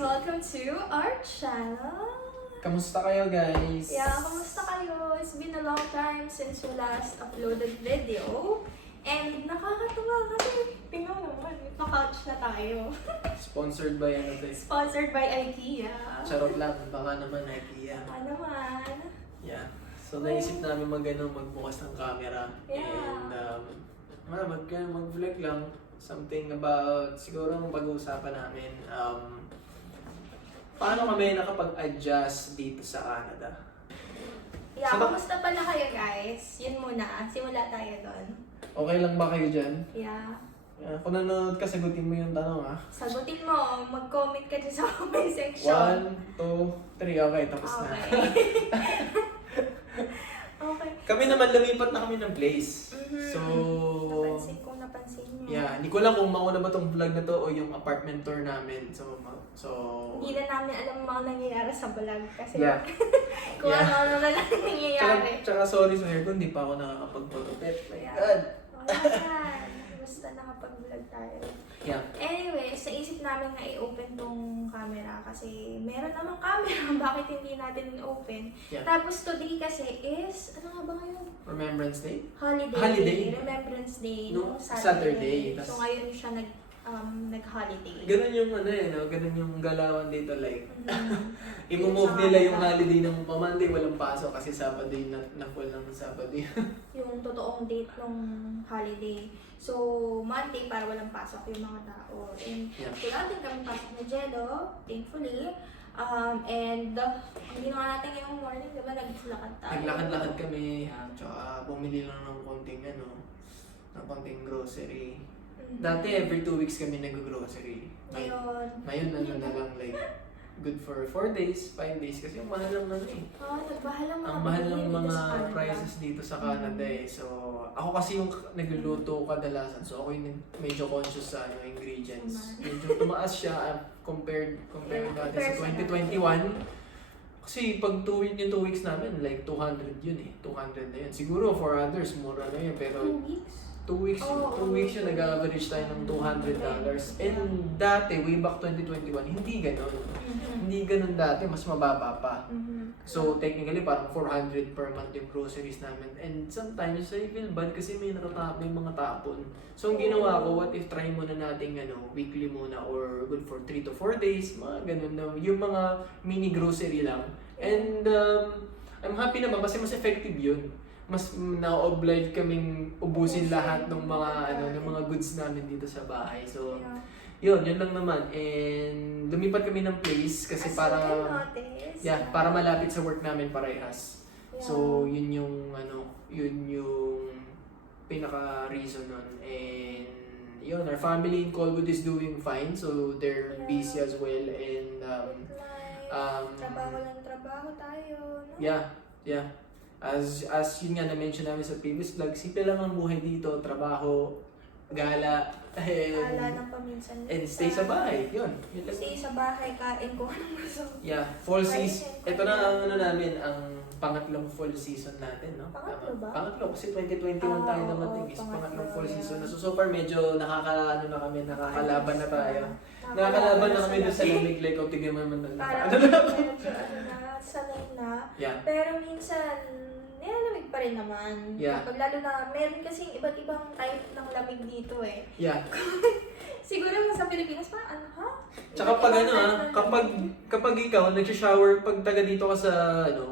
welcome to our channel. Kamusta kayo guys? Yeah, kamusta kayo? It's been a long time since we last uploaded video. And nakakatuwa kasi, tingnan naman, pa-couch na tayo. Sponsored by ano guys? Sponsored by IKEA. Charot lang, baka naman IKEA. Baka naman. Yeah. So naisip namin magbukas ng camera. Yeah. And mag-vlog lang. Something about, siguro ang pag-uusapan namin, paano kami nakapag-adjust dito sa Canada? Yeah, So, kamusta pa na kayo guys? Yun muna, simula tayo doon. Okay lang ba kayo dyan? Yeah. Kung nanonood ka, sagutin mo yung tanong ha. Sagutin mo, mag-comment ka dyan sa comment section. 1, 2, 3, okay, tapos na. Okay. Okay. Kami naman, lumipat na kami ng place. Mhm. So, Napansin nyo. yeah, hindi ko lang kung mauna ba tong vlog na to o yung apartment tour namin. So Hindi na namin alam ang mga nangyayari sa vlog kasi yeah. kung Yeah. ano na lang nangyayari. Tsaka sorry sa hair ko, hindi pa ako nakakapag-photopet. My Yeah. God. Wala yan. Basta nakapag-vlog tayo. Yeah. Anyways, naisip namin na i-open tong camera kasi meron namang camera. Bakit hindi natin i-open? Yeah. Tapos today kasi is, ano nga ba ngayon? Remembrance Day? Holiday. Remembrance Day. No, No, Saturday. So ngayon siya nag-holiday. Ganun yung ano eh, no? Ganun yung galawan dito like. Mhm. I-move Yung nila sa yung kanila. holiday ng Monday, walang pasok kasi Sabado na full ng Sabado. Yung totoong date ng holiday. So, Monday para walang pasok yung mga tao. And Yeah. wala din kami pasok na Jello, thankfully. And ang ginawa natin ngayong morning, di ba, naglakad tayo. Naglakad-lakad kami, tsaka bumili lang ng konting grocery. Mhm. Dati every 2 weeks kami nag-grocery. Ngayon, Ngayon na lang like good for 4 days, 5 days kasi ang mahal lang eh. nagmahal ang mga Ang mahal bilihin ng dito mga sa Canada. prices dito sa Canada eh. So ako kasi yung nagluluto kadalasan. So ako yung medyo conscious sa ingredients. Medyo tumaas siya compared Yeah, natin compared sa sa 2021. Kasi pag 2 weeks namin, like 200 yun eh. 200 na yun. Siguro for others, mura na yun. Pero 2 weeks? 2 weeks, Oo, 2 weeks yun, nag-average tayo ng $200. And dati, way back 2021, hindi ganun. Hindi ganun dati, mas mababa pa. Mhm. So, technically, parang 400 per month yung groceries namin. And sometimes, I feel bad kasi may mga tapon. So, ang ginawa ko, what if try muna natin, weekly muna or good for 3 to 4 days, mga ganun na, yung mga mini grocery lang. And, I'm happy naman kasi mas effective yun. Mas na-oblige kaming ubusin lahat ng mga goods namin dito sa bahay. So, Yeah. yun lang naman. And lumipat kami ng place kasi As para you can notice, para malapit sa work namin parehas. Yeah. So, yun yung pinaka-reason nun. And yun, our family in Colwood is doing fine. So, they're Yeah. busy as well. And trabaho tayo, no? yeah. As yun nga na-mention namin sa previous vlog, simple lang ang buhay dito, trabaho, gala, Ala ng paminsan. and stay sa bahay. Yun lang. Stay sa bahay, kain ko anong gusto. Yeah, fall season. Ito na ang ang pangatlong fall season natin, no? Pangatlo ba? Pangatlo, kasi 2021 tayo Oo, dumating is pangatlo, pangatlong fall yeah. season. So far medyo nakakalaban na tayo. Nakakalaban Nakakalaban na na kami doon sa lamig, like, tignan mo naman Parang medyo sanay na. Yeah. Pero minsan, nilalamig pa rin naman. Yeah. Kapag lalo na, meron kasing iba't ibang type ng lamig dito eh. Yeah. Siguro sa Pilipinas pa, ha? Tsaka Iba't pag ibang type ng lamig. kapag ikaw nagsha-shower pag taga dito ka sa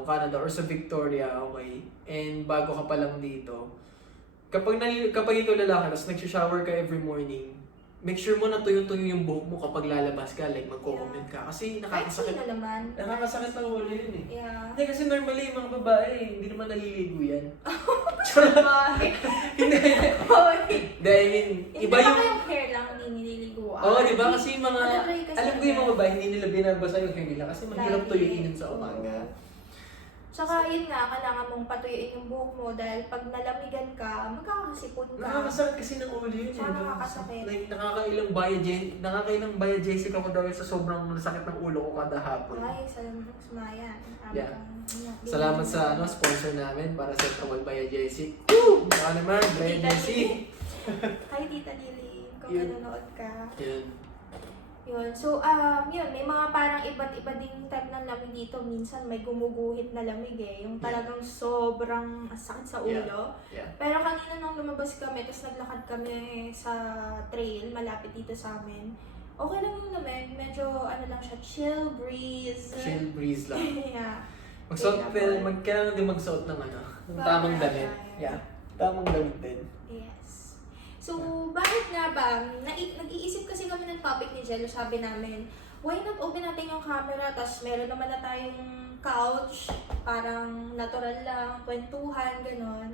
Canada or sa Victoria, okay, and bago ka pa lang dito, kapag ikaw lalaki, tapos nagsha-shower ka every morning, make sure mo na tuyo-tuyo yung buhok mo kapag lalabas ka, like magko-comment ka. Kasi Kahit nakakasakit. sino naman. Nakakasakit ang ulo yun eh. Yeah. Hindi kasi normally yung mga babae, hindi naman naliligo yan. Bakit? Hindi. Hoy! Hindi, I mean, Hindi iba ba yung... kayong hair lang hindi nililiguan? Oo, di ba? Kasi yung mga... Ano-dry kasi Alam ko yung mga babae, hindi nila binabasa yung hair nila kasi mahirap Lagi. tuyuin yun sa umaga. Tsaka yun nga, kailangan mong patuyuin yung buhok mo dahil pag nalamigan ka, magkakasipon ka. Nakakasakit kasi ng ulo yun. Tsaka nakakasakit. Like, nakakailang biogesic ako dahil sa sobrang sakit ng ulo ko kada hapon. Ay, salamat sa Sumayan. Yeah. Salamat sa sponsor namin para sa Trawal Biogesic. Baka naman, Biogesic. Hi, Tita Lily. Kung Yun. nanonood ka. Yun. Yun. So, yun, may mga iba't iba ding type ng lamig dito. Minsan may gumuguhit na lamig eh. Yung talagang sobrang sakit sa ulo. Yeah. Pero kanina nung lumabas kami, tapos naglakad kami sa trail, malapit dito sa amin. Okay lang yung lamig. Medyo ano lang siya, chill breeze. Chill breeze lang. Yeah. Magsuot din, kailangan din magsuot ng ano, ng tamang damit. Yeah. Tamang damit din. Yes. So, bakit nga ba? Nag-iisip kasi kami ng topic ni Jello, sabi namin, why not open natin yung camera, tapos meron naman na tayong couch, parang natural lang, kwentuhan, gano'n.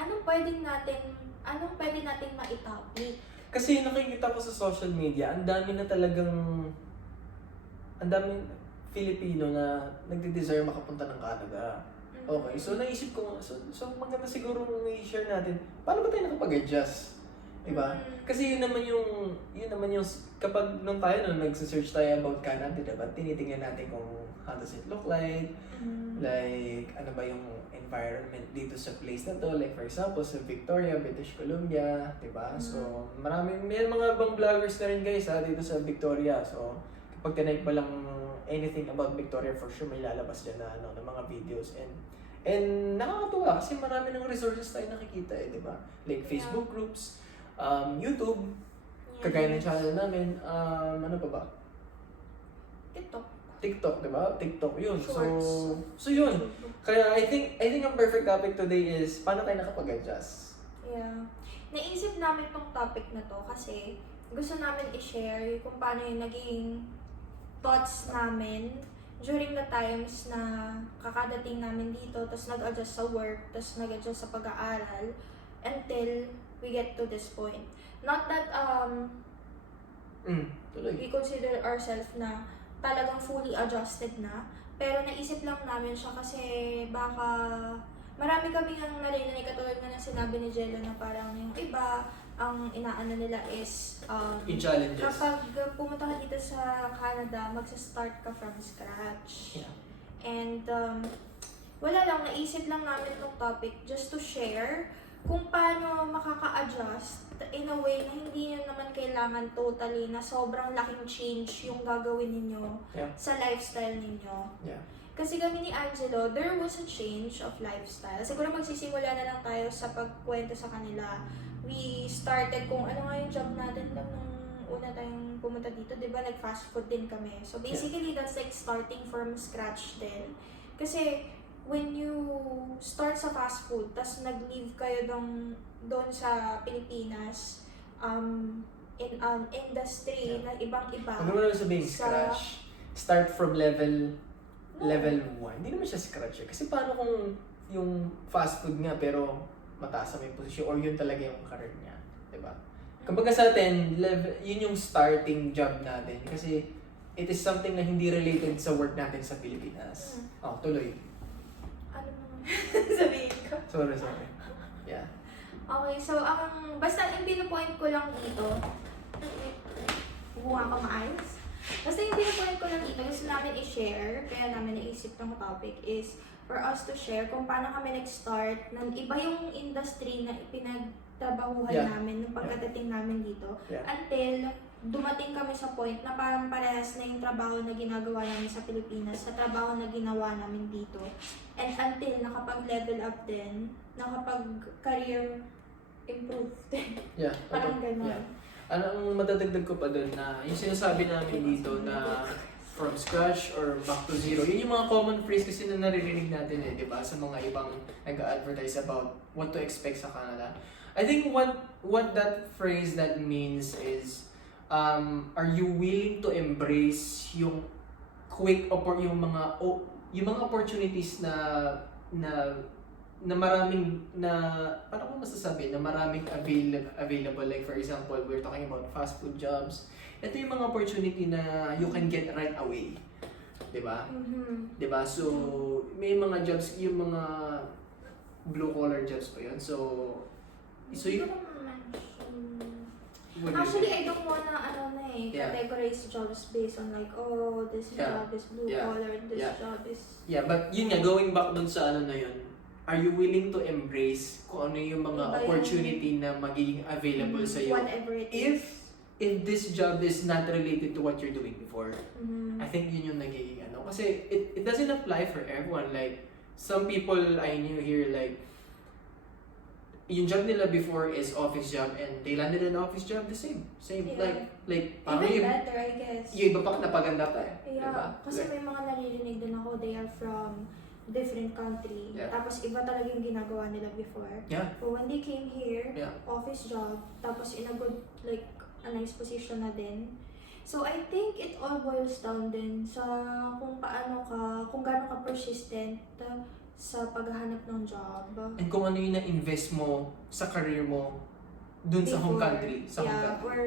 Anong pwede nating maitopic? Kasi nakikita ko sa social media, ang dami Filipino na nagde-desire makapunta ng Canada. Okay, so naisip ko, so maganda siguro i-share natin, paano ba tayo nakapag-adjust? Diba? Kasi yun naman yung, kapag nung nagse-search tayo about Canada, diba? Tinitingnan natin kung how does it look like, like, ano ba yung environment dito sa place na to, like for example, sa Victoria, British Columbia, diba? So, may mga ibang vloggers na rin guys dito sa Victoria. So, kapag tinake mo lang anything about Victoria, for sure may lalabas dyan na, ng mga videos. And nakakatuwa kasi marami ng resources tayo nakikita di ba? Like Facebook groups, YouTube, kagaya ng channel namin, ano pa ba? TikTok, di ba? TikTok yun. Shorts. So yun. Kaya I think ang perfect topic today is paano tayo nakapag-adjust? Yeah. Naisip namin tong topic na to kasi gusto namin i-share kung paano yung naging thoughts namin during the times na kakadating namin dito, tapos nag-adjust sa work, tapos nag-adjust sa pag-aaral, until we get to this point. Not that we consider ourselves na talagang fully adjusted na, pero naisip lang namin siya kasi baka marami kami ang narinig, katulad nga ng sinabi ni Jello na parang yung iba, ang inaano nila is In challenges. kapag pumunta ka dito sa Canada, magsa-start ka from scratch. Yeah. And wala lang, naisip lang namin itong topic just to share kung paano makaka-adjust in a way na hindi nyo naman kailangan totally na sobrang laking change yung gagawin ninyo sa lifestyle ninyo. Yeah. Kasi kami ni Angelo, there was a change of lifestyle. Siguro magsisimula na lang tayo sa pagkwento sa kanila. We started kung ano nga yung job natin lang nung una tayong pumunta dito, di ba? Nag-fast food din kami. So basically, that's like starting from scratch din. Kasi when you start sa fast food, tas nag-leave kayo doon sa Pilipinas, in an industry na ibang-iba. Huwag naman sabihin scratch. Start from level 1. Hindi naman siya scratch. Kasi paano kung yung fast food nga pero mataas sa may posisyon or yun talaga yung career niya, 'di ba? Kumbaga sa atin, yun yung starting job natin kasi it is something na hindi related sa work natin sa Pilipinas. Tuloy. Ano naman sabihin ko? Sorry. Yeah. Okay, so basta yung pinapoint ko lang dito, buha ka maayos. Basta yung pinapoint ko lang dito, gusto namin i-share, kaya namin naisip ng topic is for us to share kung paano kami nag-start ng iba yung industry na ipinagtrabahuhan namin nung pagkadating namin dito until dumating kami sa point na parang parehas na yung trabaho na ginagawa namin sa Pilipinas sa trabaho na ginawa namin dito, and until nakapag-level up din, nakapag-career improve din. Yeah. Parang gano'n. Yeah. Ang madadagdag ko pa doon na yung sinasabi namin dito na from scratch or back to zero, yun yung mga common phrase kasi na naririnig natin di ba? Sa mga ibang nag-advertise about what to expect sa Canada. I think what that phrase that means is, are you willing to embrace yung yung mga opportunities na maraming paano ko masasabi na maraming available, like for example we're talking about fast food jobs. Ito yung mga opportunity na you can get right away, 'di ba? Mm-hmm. 'Di ba? So may mga jobs, yung mga blue collar jobs pa yun. So you actually, I don't wanna categorize jobs based on like, this job is blue collar, this job is... Yeah, but yun nga, going back dun sa ano na yun, are you willing to embrace kung ano yung mga opportunity na magiging available sa iyo? Whatever it If is. if this job is not related to what you're doing before. Mhm. I think yun yung nagiging ano. Kasi it doesn't apply for everyone. Like, some people I knew here, like, yung job nila before is office job and they landed an office job the same. Same. Yeah. Like, parang Even yung, better, I guess. yung iba pa napaganda pa eh. Yeah, Diba? kasi Like, may mga naririnig din ako, they are from different country. Yeah. Tapos iba talaga yung ginagawa nila before. yeah. But when they came here, Yeah. office job, tapos in a good, like, a nice position na din. So, I think it all boils down din sa kung paano ka, kung gaano ka persistent sa paghahanap ng job. And kung ano yung na-invest mo sa career mo dun sa home Before, country. Sa home yeah, country. or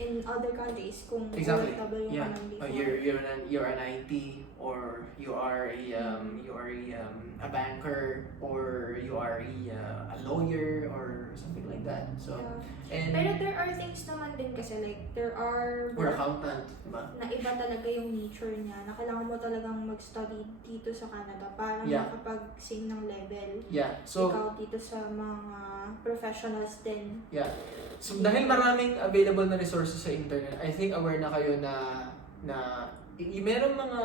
in other countries, kung Exactly. OFW Yeah. ka nang before. You're an IT, or you are a banker, or you are a lawyer, or something like that. So, Yeah. and Pero there are things naman din kasi, like, there are or accountant, diba? na iba talaga yung nature niya, na kailangan mo talagang mag-study dito sa Canada para Yeah. makapag-sing ng level. Yeah. So, Ikaw dito sa mga professionals din. yeah. So, dahil maraming available na resources sa internet, I think aware na kayo na meron mga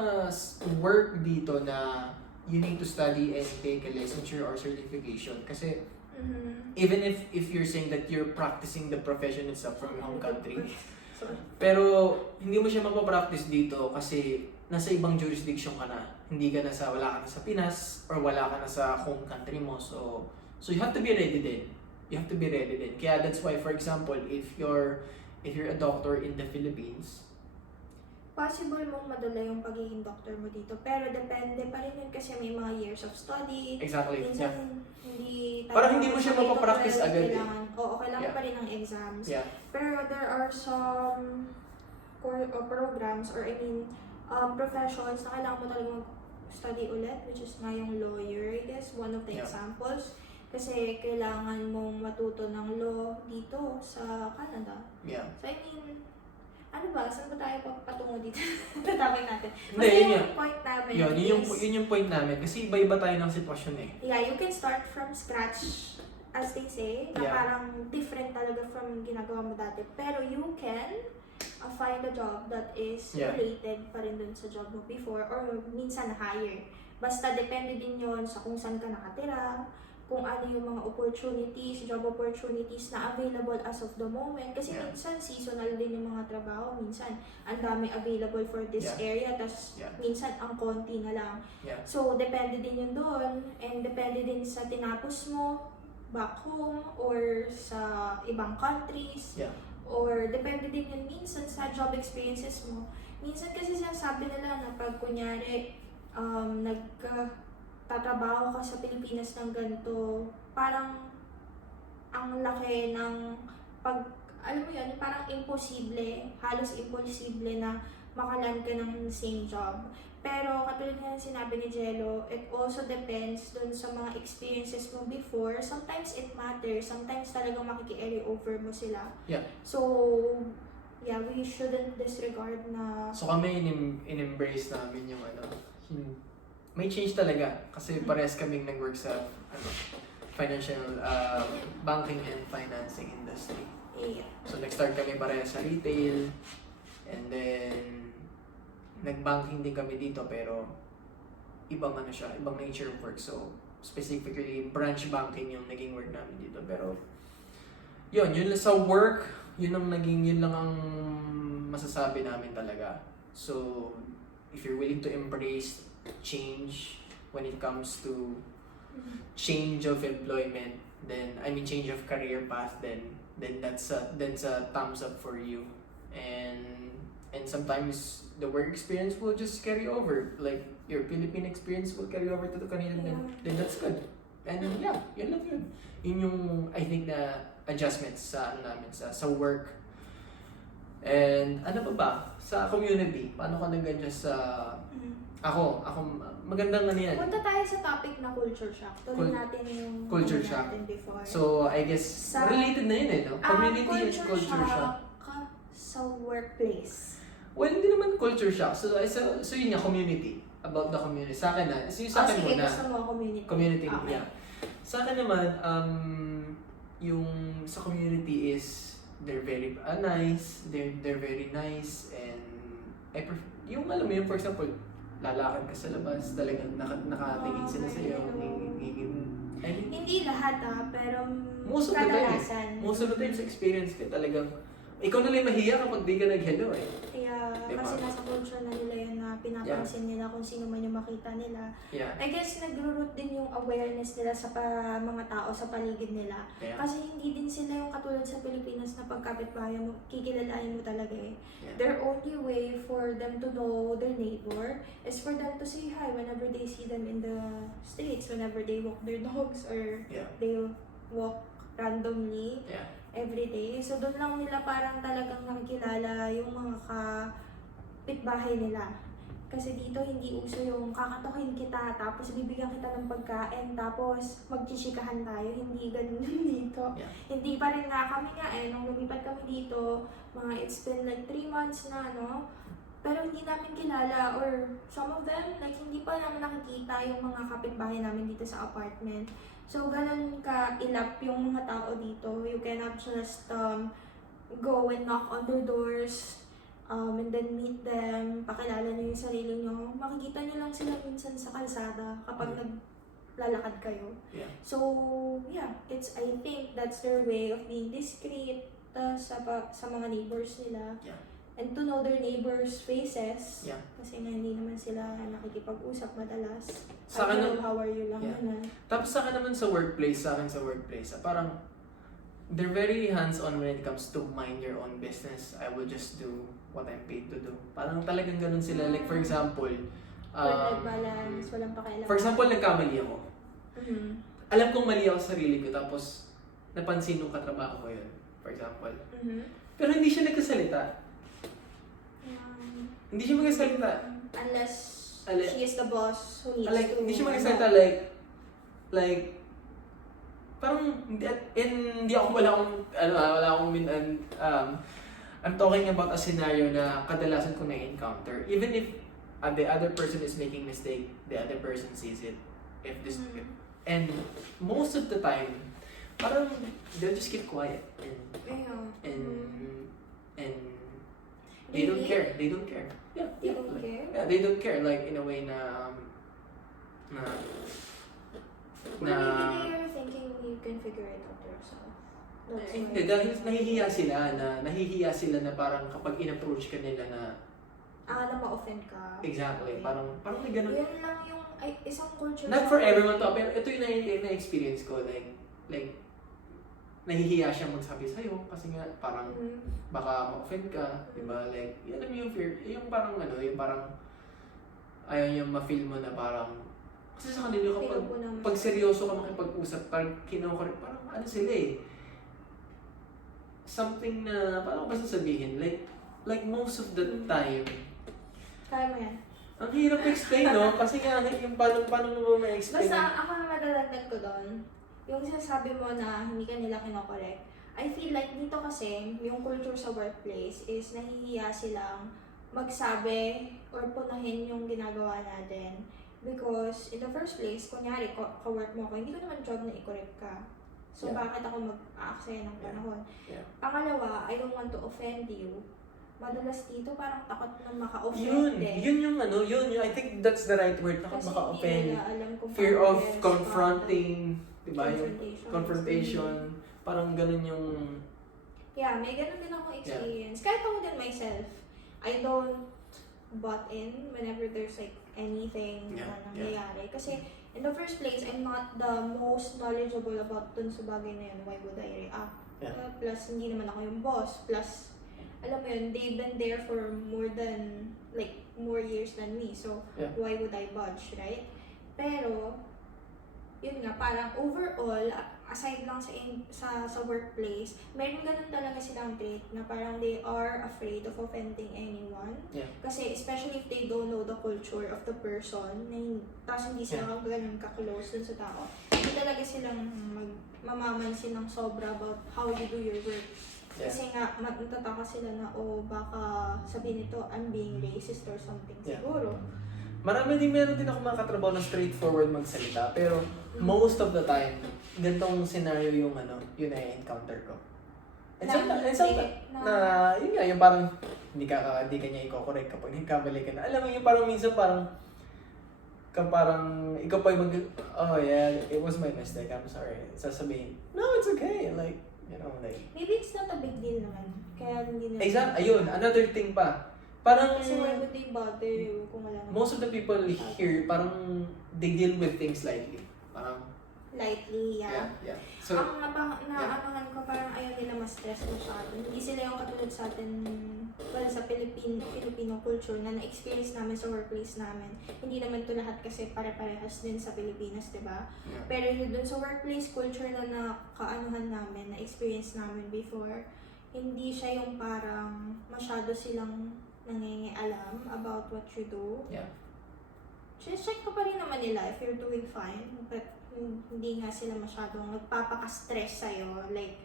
work dito na you need to study and take a licensure or certification. Kasi Mhm. even if you're saying that you're practicing the profession itself from your home country, Sorry. pero hindi mo siya mapapractice dito kasi nasa ibang jurisdiction ka na. Hindi ka na wala ka na sa Pinas or wala ka na sa home country mo. So you have to be ready din. You have to be ready din. Kaya that's why, for example, if you're a doctor in the Philippines, Possible mong madala yung pagiging doctor mo dito. Pero depende pa rin yun kasi may mga years of study. exactly. Minsan, Yeah. hindi Parang hindi mo siya tayo mapapractice doctoral, agad eh. kailangan, Oo, kailangan Yeah. pa rin ng exams. Yeah. Pero there are some programs or professions na kailangan mo talagang study ulit, which is nga yung lawyer, I guess, one of the Yeah. examples. Kasi kailangan mong matuto ng law dito sa Canada. Yeah. So ano ba? Saan ba tayo patungo dito? Sa topic natin. Hindi, Basta yun yung yun. point namin Yun is, yung point namin. Kasi iba-iba tayo ng sitwasyon eh. yeah, you can start from scratch, as they say, na Yeah. parang different talaga from ginagawa mo dati. Pero you can find a job that is Yeah. related pa rin dun sa job mo before or minsan higher. Basta depende din yon sa kung saan ka nakatira, kung ano yung mga opportunities, job opportunities na available as of the moment. Kasi Yeah. minsan seasonal din yung mga trabaho. Minsan, ang dami available for this Yeah. area. Tas Yeah. minsan, ang konti na lang. Yeah. So, depende din yun doon. And depende din sa tinapos mo back home or sa ibang countries. Yeah. Or depende din yun minsan sa job experiences mo. Minsan kasi sinasabi nila na pag kunyari tatrabaho ka sa Pilipinas ng ganito, parang ang laki ng alam mo yun, parang halos imposible na makalan ka ng same job. Pero katulad nga ng sinabi ni Jello, it also depends dun sa mga experiences mo before. Sometimes it matters, sometimes talagang makiki-carry over mo sila. Yeah. So, yeah, we shouldn't disregard na So kami in-embrace namin yung may change talaga kasi parehas kaming nag-work sa financial banking and financing industry. So nag-start kami parehas sa retail and then nag-banking din kami dito pero ibang ibang nature of work. So specifically branch banking yung naging work namin dito pero yun sa work, yun lang ang masasabi namin talaga. So if you're willing to embrace change when it comes to change of employment, then change of career path, then that's a thumbs up for you. And sometimes the work experience will just carry over, like your Philippine experience will carry over to the Canadian, then that's good. And yeah, yun lang yun. Yun yung I think na adjustments sa namin sa work. And ano pa ba sa community? Paano ka nag-adjust sa Ako, magandang yan. Punta tayo sa topic na culture shock. Tuloy natin yung culture shock. natin before. So, I guess, related na yun eh, no? Community and culture shock. Sa workplace. Well, hindi naman culture shock. So yun nga, community. About the community. Sa akin na. So, sa akin sige, muna. gusto mo community. Community, Okay. yeah. Sa akin naman, yung sa community is, they're very nice, they're very nice, and yung alam mo yun, for example, lalakad ka sa labas, talagang nakatingin sila sa iyo, Hindi lahat pero most of the time, kadalasan. most of the time sa experience ka talagang, ikaw na lang mahiya kapag di ka nag-hello eh. Kaya, Diba? kasi nasa culture na nila yun na pinapansin nila kung sino man yung makita nila. Yeah. I guess nagro-root din yung awareness nila sa mga tao sa paligid nila. Yeah. Kasi hindi din sila yung katulad sa Pilipinas na pagkapitbahay mo, kikilalain mo talaga eh. Yeah. Their only way for them to know their neighbor is for them to say hi whenever they see them in the streets, whenever they walk their dogs or Yeah. they walk randomly Yeah. every day. So doon lang nila parang talagang nakikilala yung mga kapitbahay nila. Kasi dito hindi uso yung kakatokin kita, tapos bibigyan kita ng pagkain, tapos magchichikahan tayo. Hindi ganun dito. Yeah. Hindi pa rin nga kami nga nung lumipat kami dito, it's been like 3 months na, no? Pero hindi namin kilala or some of them, like hindi pa namin nakikita yung mga kapitbahay namin dito sa apartment. So, ganun ka-ilap yung mga tao dito. You cannot just go and knock on their doors and then meet them, pakilala nyo yung sarili nyo. Makikita nyo lang sila minsan sa kalsada kapag naglalakad kayo. Yeah. So, yeah, I think that's their way of being discreet sa mga neighbors nila. Yeah. And to know their neighbors' faces. Yeah. Kasi nga hindi naman sila nakikipag-usap madalas. Sa akin Hello, how are you lang Yeah. naman. Tapos sa akin naman sa workplace, parang they're very hands-on when it comes to mind your own business. I will just do what I'm paid to do. Parang talagang ganun sila. Like for example, Work-life balance, walang pakialam. for example, nagkamali ako. Mhm. Alam kong mali ako sa sarili ko, tapos napansin nung katrabaho ko yun, for example. Mhm. Pero hindi siya nagsasalita. Hindi siya magsasalita. Unless Ale- she is the boss who needs Like, to... hindi siya magsasalita like, parang, hindi ako, wala akong I'm talking about a scenario na kadalasan ko na-encounter. Even if the other person is making mistake, the other person sees it. And most of the time, parang they'll just keep quiet and they don't care. They don't care. Yeah, They don't care? Yeah, they don't care. Like in a way na Or maybe they're thinking you can figure it out yourself. That's hindi, why. dahil nahihiya sila na parang kapag in-approach ka nila na Na ma-offend ka. exactly, parang may ganun. Yun lang yung isang culture. Not for everyone to, pero ito yung na-experience ko, like, nahihiya siya magsabi sa'yo kasi nga parang baka ma-offend ka, di ba? Like, alam mo yung fear, yung parang ayaw niya ma-feel mo na parang, kasi sa kanila pag seryoso ka makipag-usap, parang kinakorek, parang sila eh. Something na, parang basta sabihin, like most of the time, Kaya mo yan. ang hirap explain, no? Kasi nga, yung paano mo ma-explain? Basta ako na madadagdag ko doon, yung sinasabi mo na hindi ka nila kinokorek, I feel like dito kasi, yung culture sa workplace is nahihiya silang magsabi or punahin yung ginagawa natin. Because in the first place, kunyari, ka-work mo ako, hindi ko naman job na i-correct ka. So, Yeah. bakit ako mag-aaksaya ng panahon? Yeah. Pangalawa, I don't want to offend you. Madalas dito, parang takot na maka-offend Yun, I think that's the right word, takot Kasi maka-offend. hindi nila alam kung Fear paano of i-respond. confronting, di ba? Yung Confrontation. confrontation, parang ganun yung, Yeah, may ganun din akong experience. Kahit ako din myself, I don't butt in whenever there's like anything na nangyayari. Kasi in the first place, I'm not the most knowledgeable about dun sa bagay na yun. Why would I react? Yeah. Plus, hindi naman ako yung boss. Plus, alam mo yun, they've been there for more years than me. So, Yeah. why would I budge, right? Pero, yun nga, parang overall, aside lang sa workplace, meron ganun talaga silang trait na parang they are afraid of offending anyone. Yeah. Kasi especially if they don't know the culture of the person, tapos hindi sila ganun ka-close dun sa tao, hindi talaga silang mamamansin ng sobra about how you do your work. Yeah. Kasi nga, matataka sila na, baka sabihin nito, I'm being racist or something Yeah. siguro. meron din ako mga katrabaho na straightforward magsalita, pero most of the time, ganitong scenario yung na-encounter ko. And sometimes, yun nga, yung parang, hindi ka niya i-correct kapag nagkamali ka na. Alam mo yung parang minsan parang, ikaw pa yung oh yeah, it was my mistake, I'm sorry. Sasabihin, no, it's okay. Like, you know, like, maybe it's not a big deal naman. Kaya hindi na. exactly, ayun, another thing pa. Parang, Kasi why would they bother kung wala naman. most of the people here, parang, they deal with things lightly. Parang, Lightly, yeah. yeah. So, Ang naanohan ko, parang ayaw nila ma-stress masyado. Hindi sila yung katulad sa atin, well, sa Filipino culture na na-experience namin sa workplace namin. Hindi naman to lahat kasi pare-parehas din sa Pilipinas, di ba? yeah. Pero yun dun sa workplace culture na nakaanuhan namin, na-experience namin before, hindi siya yung parang masyado silang nangingialam about what you do. Yeah. Check ko pa rin naman nila if you're doing fine, but hindi nga sila masyadong nagpapaka-stress sa'yo. Like,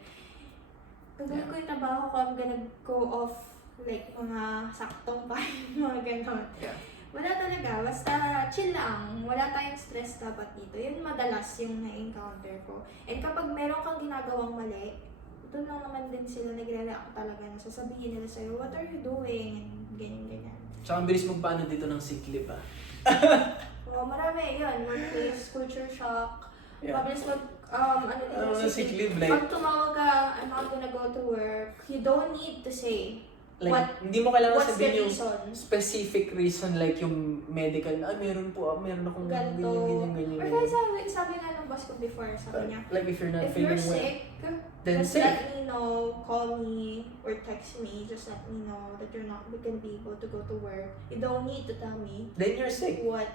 gagawin ko yung trabaho ko, I'm gonna go off like mga saktong time, mga ganon. Yeah. Wala talaga, basta chill lang. Wala tayong stress dapat dito. Yun madalas yung na-encounter ko. And kapag meron kang ginagawang mali, doon lang naman din sila nagre-react talaga na sasabihin nila sa'yo, what are you doing? And ganyan. Tsaka ang bilis magpaano dito ng sick leave, ah. Oh, marami yun. Workplace, culture shock. Yeah. Mabilis Sick leave, like, pag tumawag ka, I'm not gonna go to work, you don't need to say hindi mo kailangan what's the sabihin yung reason. specific reason, like yung medical, meron akong Ganito. ganyan. Or kaya sabi nga ng boss ko before, sabi niya, Like if you're not if you're feeling well, sick, then just say. let me know, call me, or text me, just let me know that you're not gonna be able to go to work. You don't need to tell me Then you're sick. what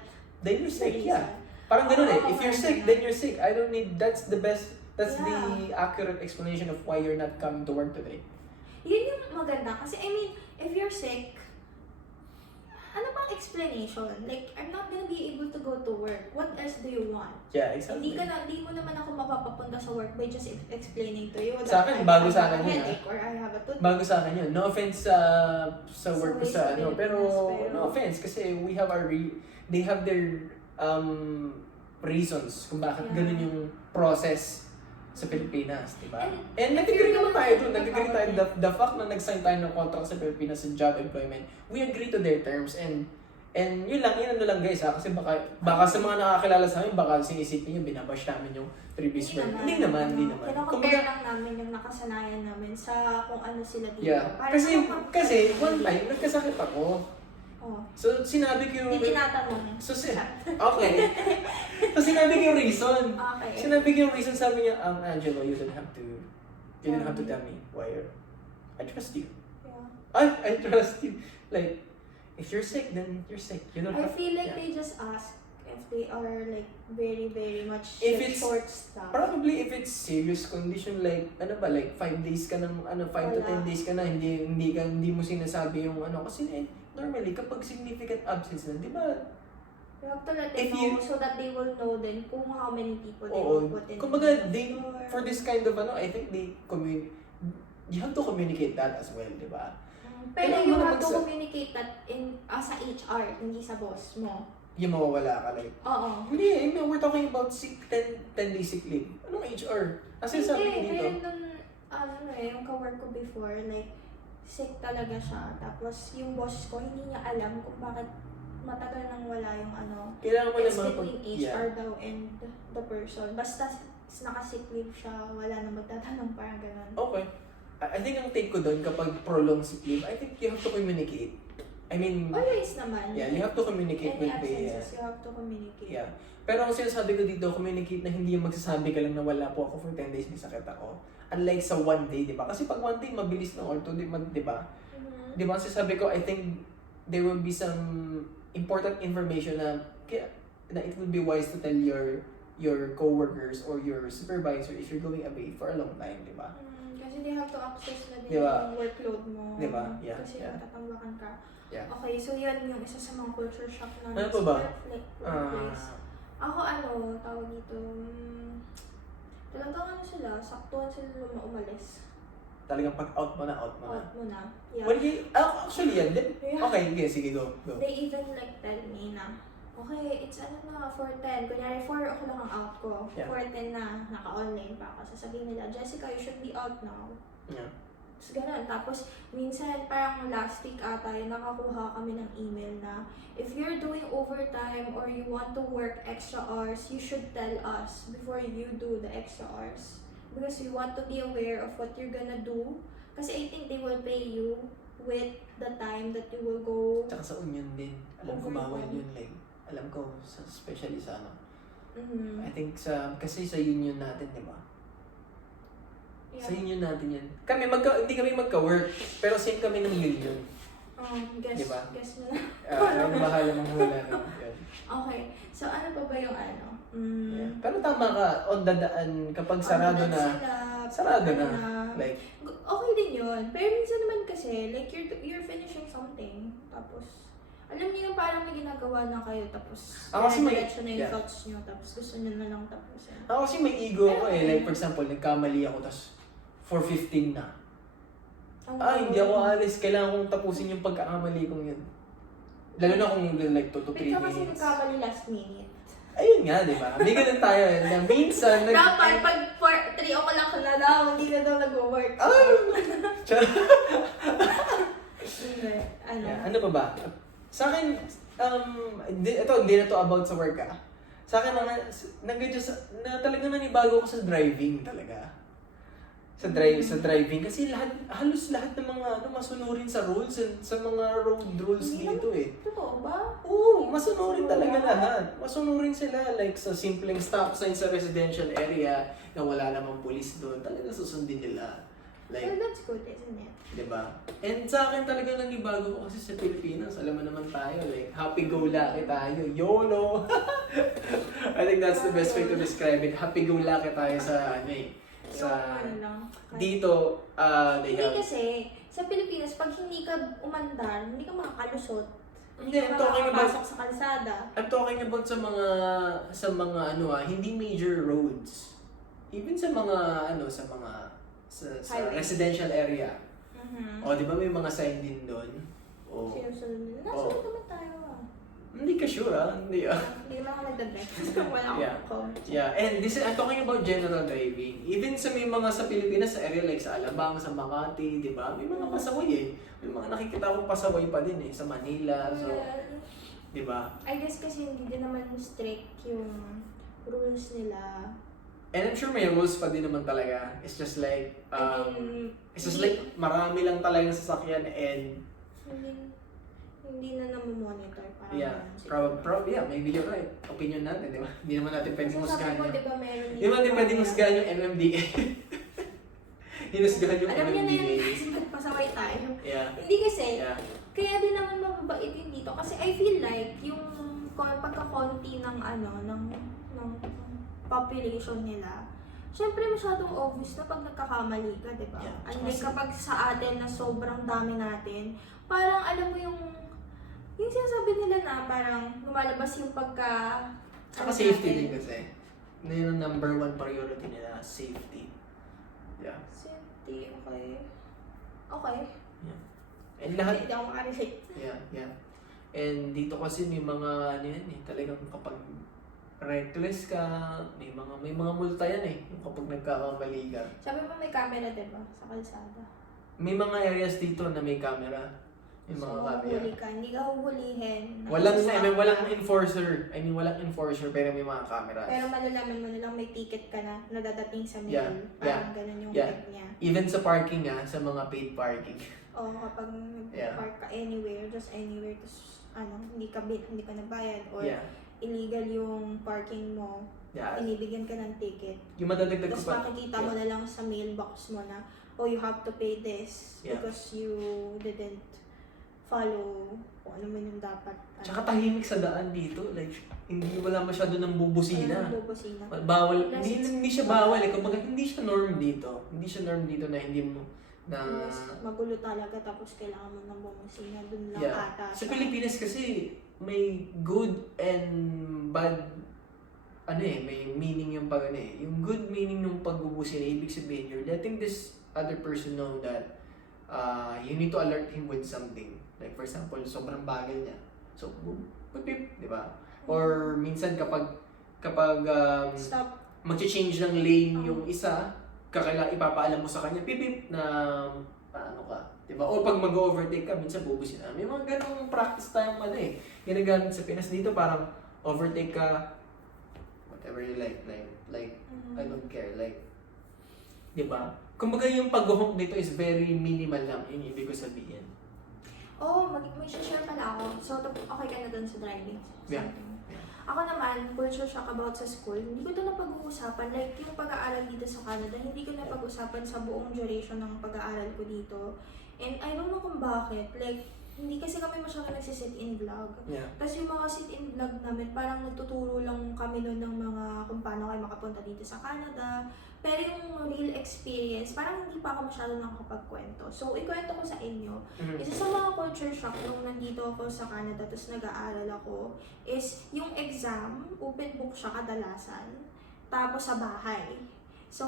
Then you're the sick, reason. yeah. Parang ganun eh. Oo, If you're parang sick, ganun. then you're sick. I don't need, that's the Yeah. accurate explanation of why you're not coming to work today. Yun yung maganda. Kasi, I mean, if you're sick, ano bang explanation? Like, I'm not gonna be able to go to work. What else do you want? Yeah, exactly. Hindi mo naman ako mapapapunta sa work by just explaining to you Sa akin, bago sa akin I have a yun, headache or I have a toothache. Bago sa akin yun. No offense sa work ko ways sa of doing pero business, pero- no offense kasi we have they have their reasons kung bakit Yeah. ganun yung process sa Pilipinas, di ba? And And if nag-agree you're naman tayo gonna doon. think Nag-agree about tayo. it. The fact na nag-sign tayo ng contract sa Pilipinas sa job employment, we agree to their terms and yun lang guys ha, kasi baka sa mga nakakilala sa amin, baka sinisipin nyo, binabash namin yung previous work. Hindi naman. Kino-compare lang namin yung nakasanayan namin sa kung ano sila dito. Yeah. Para Kasi one time, nagkasakit ako. Oh. So, sinabi ko yung... Hindi tinatanong. Okay. So, sinabi ko yung reason. Okay. Sinabi ko yung reason, sabi niya, Angelo, you didn't have to tell me why I trust you. Yeah. I trust you. Like, if you're sick, then you're sick. You don't I have feel like yeah. they just ask if they are like very, very much If it's- short staff. Probably if it's serious condition, like, like 5 days ka ng, 5 to 10 Wala. days ka na, hindi mo sinasabi yung kasi normally, kapag significant absence na, di ba, You have to let If them you- know so that they will know then kung how many people they oo, will put in. kumbaga, the store. for this kind of, I think you have to communicate that as well, di ba? Pero kailangan you mo have naman to sa- communicate that sa HR, hindi sa boss mo. Yung mawawala ka, like, Oo. hindi, we're talking about 10 days sick leave. Anong HR? Kasi sabi ko dito, Meron dun, yung ka-work ko before, like, sick talaga siya. Tapos, yung boss ko, hindi niya alam kung bakit matagal nang wala yung kailangan mo it's naman between HR daw and the person. Basta, naka-sick leave siya, wala na magtatanong, parang ganun. Okay. I think ang take ko doon kapag prolonged sick leave, I think you have to communicate. I mean, Always naman. yeah, you have to communicate Any with the... absences, you have to communicate. Yeah. Pero ang sinasabi ko dito, communicate na hindi yung magsasabi ka lang na wala po ako for 10 days, may sakit ako. Unlike sa 1 day, di ba? Kasi pag 1 day, mabilis lang, or 2 day, di ba? Mhm. Di ba? Sinasabi ko, I think there will be some important information na it would be wise to tell your coworkers or your supervisor if you're going away for a long time, di ba? Kasi they have to access na din Diba? yung workload mo. Diba? Yeah, Kasi yeah. tatambakan ka. Yeah. Okay, so yan yung isa sa mga culture shock na Ano pa ba? workplace. Ako tawag dito, talagang sila, saktuhan sila umalis. Talagang pag out mo na. Out mo na. Yeah. Well, actually yan. Yeah. Okay, sige, go. They even like tell me na, okay, it's 4:10. Kunyari, 4 o'clock ang out ko. Yeah. 4:10 na, naka-online pa ako. Sasabihin nila, Jessica, you should be out now. Yeah. Ganun. Tapos, minsan, parang last week ata, nakakuha kami ng email na, if you're doing overtime or you want to work extra hours, you should tell us before you do the extra hours. Because we want to be aware of what you're gonna do. Kasi I think they will pay you with the time that you will go. Tsaka sa union din. Alam ko bawal yun. Like, alam ko, especially sa ano. I think kasi sa union natin, di ba? Yeah. Sa union natin yan. Hindi kami magka-work, pero same kami ng union. Guess, Diba? guess mo na. Ang bahala ng hula rin. Okay. So, ano pa ba yung ano? Yeah. Pero tama ka, on the daan, kapag sarado Ano na, sila, sarado ano na. Like, okay din yun. Pero minsan naman kasi, like, you're finishing something, tapos, alam niyo yung parang may ginagawa na kayo, tapos, kasi diretso na yung yeah. thoughts niyo, tapos gusto niyo na lang tapusin. ako kasi may ego ako eh. Like, for example, nagkamali ako, tapos 4:15 na. Hindi ako alis. Kailangan kong tapusin yung pagkakamali kong yun. Lalo na kung like 2 to 3 Pero kasi minutes. nagkamali last minute. Ayun nga, di ba? May ganun tayo eh. Na minsan, Dapat pag 3 o'clock na daw, hindi na daw nag-work. Hindi. Ano? Yeah, ano pa ba? Sa akin, hindi na to about sa work ah. Sa akin, na talagang nanibago ko sa driving talaga. Sa driving. Kasi halos lahat ng mga masunurin sa rules and sa mga road rules dito eh. Totoo ba? Oo, masunurin talaga lahat. Masunurin sila like sa simpleng stop sign sa residential area na wala namang police doon. Talaga susundin nila. Well, Like, that's good, isn't it? diba? And sa akin talaga nanibago ko kasi sa Pilipinas, alam mo naman tayo, like, happy-go-lucky tayo, YOLO! I think that's the best way to describe it. Happy-go-lucky tayo sa, sa, Yung ano lang. dito, they Hindi have, kasi, sa Pilipinas, pag hindi ka umandar, hindi ka makakalusot. Hindi, ka I'm talking about- makakapasok sa kalsada. I'm talking about sa mga hindi major roads. Even sa mga, sa Highway. residential area. Mhm. O, di ba may mga sign din doon? O, Sinusunod nila. Nasunod naman tayo hindi ka sure ah, hindi ah. Hindi naman ako nagdadrive. Wala akong Yeah. comment. Yeah, and I'm talking about general driving. Even sa may mga sa Pilipinas, sa area like sa Alabang, sa Makati, di ba? May mga pasaway eh. May mga nakikita akong pasaway pa din eh, sa Manila. So, Well, di ba? I guess kasi hindi din naman strict yung rules nila. And I'm sure may rules pa din naman talaga. It's just like, I mean, it's just like marami lang talagang sasakyan and hindi na namomonitor. Parang yeah, ganun siguro. yeah, maybe you're right. Opinion natin, di ba? Hindi naman natin pwedeng Kasi husgahan sabi ko, yun. di ba meron Hindi naman natin pwedeng husgahan yung MMDA. Hinusgahan yung Alam niyo na yun MMDA. kasi magpasaway tayo. Yeah, Hindi kasi, yeah. kaya din naman mababait yun dito. Kasi I feel like, yung pagkakonti ng population nila, syempre masyadong obvious na pag nagkakamali ka, di ba? Yeah. Unlike kapag sa atin na sobrang dami natin, parang alam mo yung sinasabi nila na parang lumalabas yung pagka... Saka safety din kasi. Na yun ang number 1 priority nila, safety. Yeah. Safety, okay. Okay. And lahat, Hindi ako makarelate. yeah. And dito kasi may mga talagang kapag reckless ka, may mga multa yan eh, yung kapag nagkakamali ka. Sabi mo may camera, di ba? Sa kalsada. May mga areas dito na may camera. May mga So, camera. huli ka. Hindi ka huhulihin. Walang Nakasasama. enforcer. Walang enforcer pero may mga camera. Pero malalaman mo na lang may ticket ka na nadadating sa mail. Yeah, Parang ganun yung yeah. tip niya. Even sa parking sa mga paid parking. O kapag Yeah. nag-park ka anywhere, just anywhere, tapos hindi ka nagbayad or Yeah. illegal yung parking mo, Yeah. inibigyan ka ng ticket. Yung madadagdag ko Tapos pa. makikita mo na lang sa mailbox mo na, oh, you have to pay this Yeah. because you didn't follow kung ano man yung dapat. Tsaka tahimik sa daan dito. Like, wala masyado ng bubusina. Bubusina. Bawal, Unless hindi siya bawal eh. Kumbaga, hindi siya norm dito. Hindi siya norm dito na hindi mo, na... Unless magulo talaga tapos kailangan mo ng bubusina, dun lang Yeah. ata. Sa Pilipinas kasi, may good and bad, may meaning yung yung good meaning ng pagbubusina, ibig sabihin, you're letting this other person know that you need to alert him with something. Like for example, sobrang bagal niya. So, beep, di ba? Or minsan kapag Stop. mag-change ng lane yung isa, ipapaalam mo sa kanya, beep, na paano ka? Diba? O pag mag-overtake ka, minsan bubusin na. May mga ganong practice tayong ginagamit sa Pinas. Dito parang overtake ka, whatever you like, I don't care, diba? Kumbaga yung pag-honk dito is very minimal lang, yung ibig ko sabihin. May share pala ako. So, okay ka na dun sa driving? Yeah. Ako naman, culture shock about sa school. Hindi ko ito napag-uusapan. Like, yung pag-aaral dito sa Canada, hindi ko napag-usapan sa buong duration ng pag-aaral ko dito. And I don't know kung bakit. Like, hindi kasi kami masyadong nagsisit-in vlog. Yeah. Tapos yung mga sit-in vlog namin, parang nagtuturo lang kami nun ng mga kung paano kayo makapunta dito sa Canada. Pero yung real experience, parang hindi pa ako masyadong nakakapagkwento. So, ikwento ko sa inyo. Isa sa mga culture shock nung nandito ako sa Canada, tapos nag-aaral ako, is yung exam, open book siya kadalasan, tapos sa bahay. So,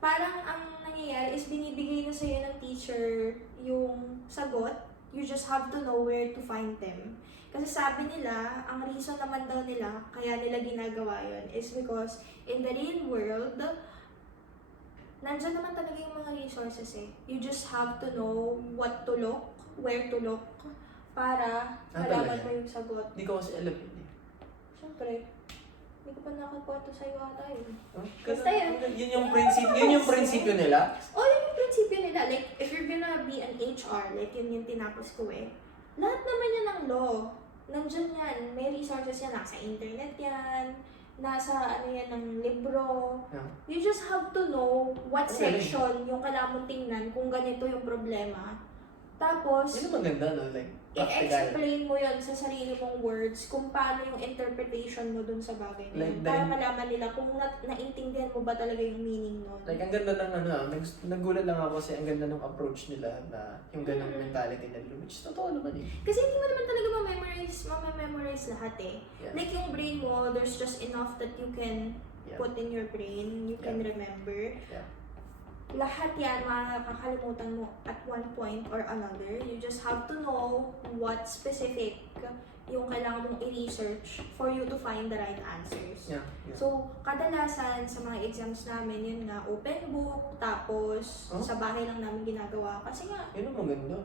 parang ang nangyayari is binibigay na sa'yo ng teacher yung sagot. You just have to know where to find them. Kasi sabi nila, ang reason naman daw nila, kaya nila ginagawa yun, is because in the real world, nandyan naman talaga yung mga resources eh. You just have to know what to look, where to look, para malaman mo yung sagot. Hindi ko kasi alam yun eh. Siyempre, hindi ko pa nakakwento sa'yo ata yun. Basta yun yung prinsipyo nila? Yun yung prinsipyo nila. Like, if you're gonna be an HR, like yun yung tinapos ko eh, lahat naman yan ng law. Nandyan yan. May resources yan. Nasa internet yan. Nasa yan ng libro. Yeah. You just have to know what Okay. section yung kailangan mong tingnan kung ganito yung problema. Tapos, Yun ang maganda, no? Like, practical. i-explain mo yun sa sarili mong words kung paano yung interpretation mo dun sa bagay na yun. Like, Para then- malaman nila kung naintindihan mo ba talaga yung meaning nun. Like, ang ganda ng nagulat lang ako kasi ang ganda ng approach nila na yung ganong mentality nila, which totoo naman eh. Kasi hindi mo naman talaga ma-memorize lahat eh. Yeah. Like yung brain mo, there's just enough that you can Yeah. put in your brain, you can remember. Yeah. Lahat yan makakalimutan mo at one point or another. You just have to know what specific yung kailangan mong i-research for you to find the right answers. Yeah. So, kadalasan sa mga exams namin, yun nga, open book, tapos sa bahay lang namin ginagawa. Kasi nga, Yun ang maganda.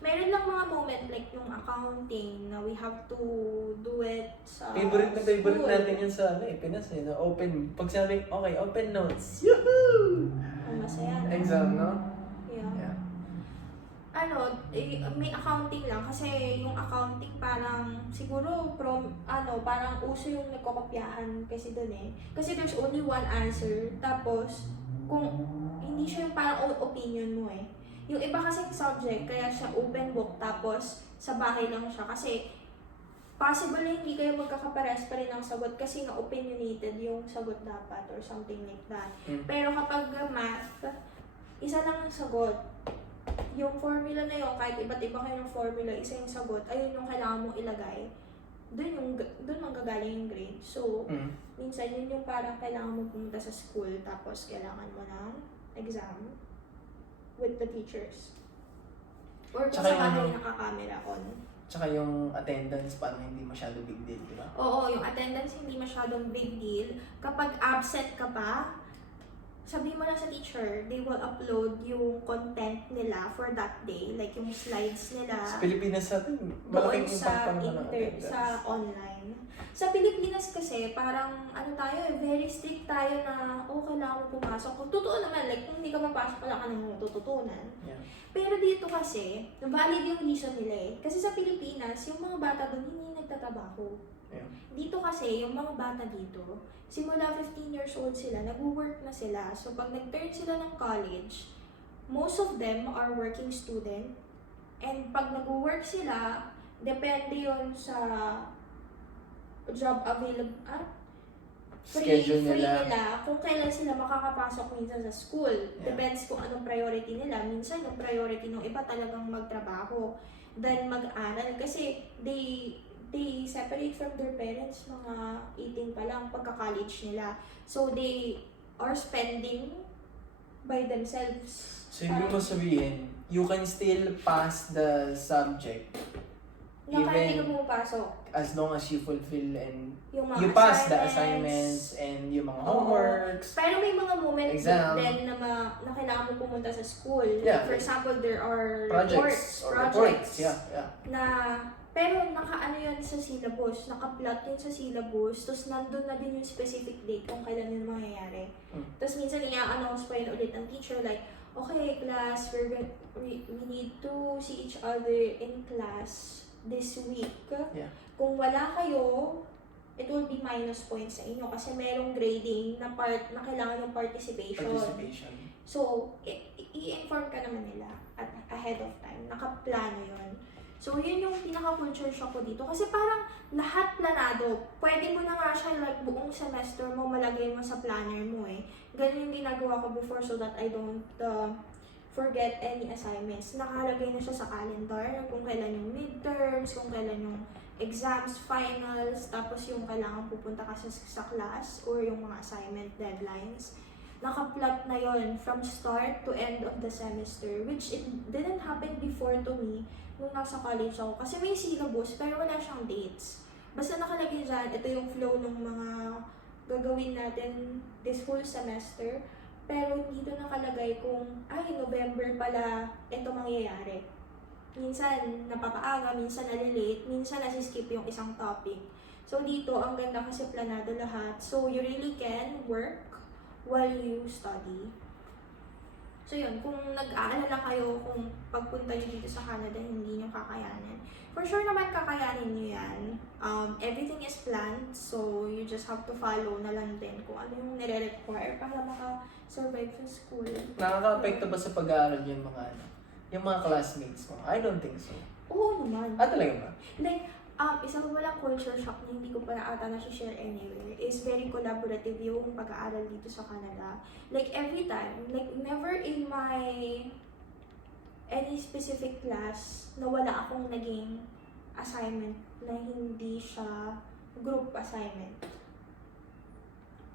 meron lang mga moment like yung accounting na we have to do it sa Favorite school. natin yan sa Pinas eh, na open. Pag sabi, okay, open notes. Yahoo! Ang masaya. No? Exam, no? Yeah. Yeah. May accounting lang kasi yung accounting parang siguro parang uso yung nagkokopyahan kasi doon eh. Kasi there's only one answer tapos kung hindi siya yung parang opinion mo eh. Yung iba kasing subject kaya siya open book tapos sa bahay lang siya kasi possible na hindi kayo magkakapares pa rin ang sagot kasi nga opinionated yung sagot dapat or something like that. Pero kapag math, isa lang ang sagot. Yung formula na yun, kahit iba't iba kayo ng formula, isa yung sagot, ayun yung kailangan mong ilagay. Doon manggagaling yung grade. So, minsan yun yung parang kailangan mo pumunta sa school, tapos kailangan mo ng exam with the teachers. Or kung Tsaka sa bahay yung naka-camera on. Tsaka yung attendance, paano hindi masyado big deal, di ba? Oo, yung attendance hindi masyadong big deal. Kapag absent ka pa, sabihin mo lang sa teacher, they will upload yung content nila for that day, like yung slides nila. Sa Pilipinas natin, Doon malaking sa impact pa naman ang attendance. sa online. Sa Pilipinas kasi, parang tayo, very strict tayo na, kailangan mo pumasok. Kung totoo naman, like, kung hindi ka papasok, wala ka nang matututunan. Yeah. Pero dito kasi, valid yung reason nila eh. Kasi sa Pilipinas, yung mga bata doon, hindi nagtatrabaho. Yeah. Dito kasi, yung mga bata dito, simula 15 years old sila, nag-work na sila. So, pag nag-turn sila ng college, most of them are working student. And pag nag-work sila, depende yon sa job available, Schedule free nila. kung kailan sila makakapasok minsan sa school. Yeah. Depends kung anong priority nila. Minsan, yung priority ng iba talagang magtrabaho, then mag-aral. Kasi they separate from their parents mga 18 pa lang pagka-college nila. So, they are spending by themselves. So, ibig mo sabihin, you can still pass the subject Na kahit hindi even ka pumapasok. as long as you fulfill and Yung mga you pass the assignments and yung mga homeworks. Pero may mga moments Exam. din na kailangan mo pumunta sa school. Yeah. For example, there are Projects. projects Yeah. na pero naka-ano yun sa syllabus, naka-plot yun sa syllabus, tapos nandun na din yung specific date kung kailan yun mangyayari. Tapos minsan i-announce pa yun ulit ng teacher like, okay class, we need to see each other in class this week. Yeah. Kung wala kayo, it will be minus points sa inyo kasi merong grading na part na kailangan ng participation. So, i-inform ka naman nila at ahead of time. Nakaplano yun. So, yun yung pinaka-culture shock ko dito. Kasi parang lahat planado. Pwede mo na nga siya like buong semester mo malagay mo sa planner mo eh. Ganun yung ginagawa ko before so that I don't forget any assignments. Nakalagay na siya sa calendar kung kailan yung midterms, kung kailan yung exams, finals, tapos yung kailangan pupunta ka sa class or yung mga assignment deadlines. Naka-plot na yon from start to end of the semester, which it didn't happen before to me nung nasa college ako. Kasi may syllabus, pero wala siyang dates. Basta nakalagay dyan, ito yung flow ng mga gagawin natin this whole semester. Pero hindi doon nakalagay kung, ay, November pala ito mangyayari. Minsan napapaaga, minsan nalilate, minsan nasiskip yung isang topic. So dito, ang ganda kasi planado lahat. So you really can work while you study. So yun, kung nag-aalala kayo kung pagpunta nyo dito sa Canada, hindi nyo kakayanin. For sure naman kakayanin nyo yan. Everything is planned, so you just have to follow na lang din kung ano yung nire-require para maka-survive sa school. Nakaka-apekto ba sa pag-aaral yung mga classmates mo? I don't think so. Oo naman. Talaga ba? Like, isa pa walang culture shock na hindi ko pa ata na-share anywhere is very collaborative yung pag-aaral dito sa Canada. Like, every time, like, never in my any specific class na wala akong naging assignment na hindi siya group assignment.